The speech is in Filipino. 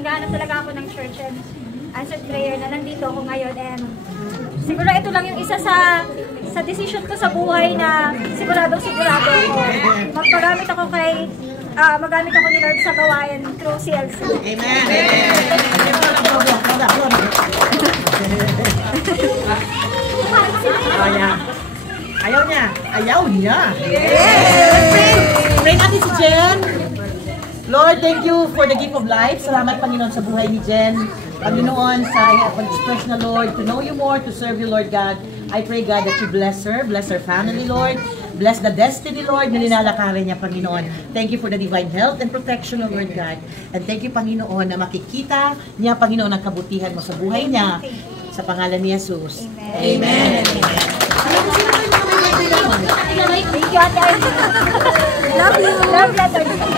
naghahanap talaga ako ng church and answered prayer na nandito ako ngayon. And siguro ito lang yung isa sa decision ko sa buhay na sigurado ako. Magamit ako ni Lord sa gawain through CLC. Amen! Ayaw niya. Ayaw niya. Pray natin si Jen. Lord, thank you for the gift of life. Salamat, Panginoon, sa buhay ni Jen. Panginoon, sa pag-express na, Lord, to know you more, to serve you, Lord God. I pray, God, that you bless her family, Lord. Bless the destiny, Lord, na nilalakarin niya, Panginoon. Thank you for the divine health and protection, Lord God. And thank you, Panginoon, na makikita niya, Panginoon, ang kabutihan mo sa buhay niya. Sa pangalan ni Jesus. Amen. Thank you, Ate. Love you. Love you.